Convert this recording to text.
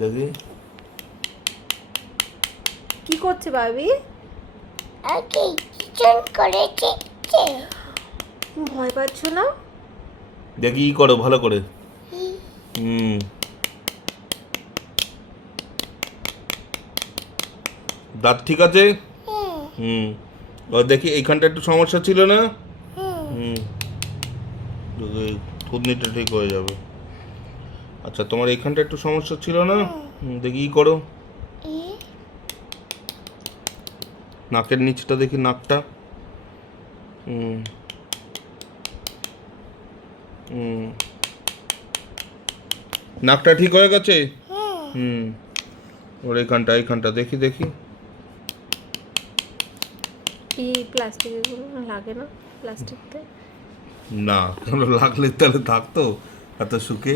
দেখি কি করছে বাবি? ভয় পাচ্ছ না? দেখি কি করো ভালো করে। দাঁত ঠিক আছে? ও দেখি এইখানটা একটু সমস্যা ছিল না? থুতনিটা ঠিক হয়ে যাবে। আচ্ছা তোমার এইখানটা একটু সমস্যা ছিল না? দেখি কি করো। নাকের নিচটা দেখি, নাকটা। হুম হুম নাকটা ঠিক হয়ে গেছে? ওর এইখানটা দেখি দেখি। কি প্লাস্টিকের কোনো লাগে না প্লাস্টিকতে? না, লাগলে তাহলে থাকতো এত সুখে।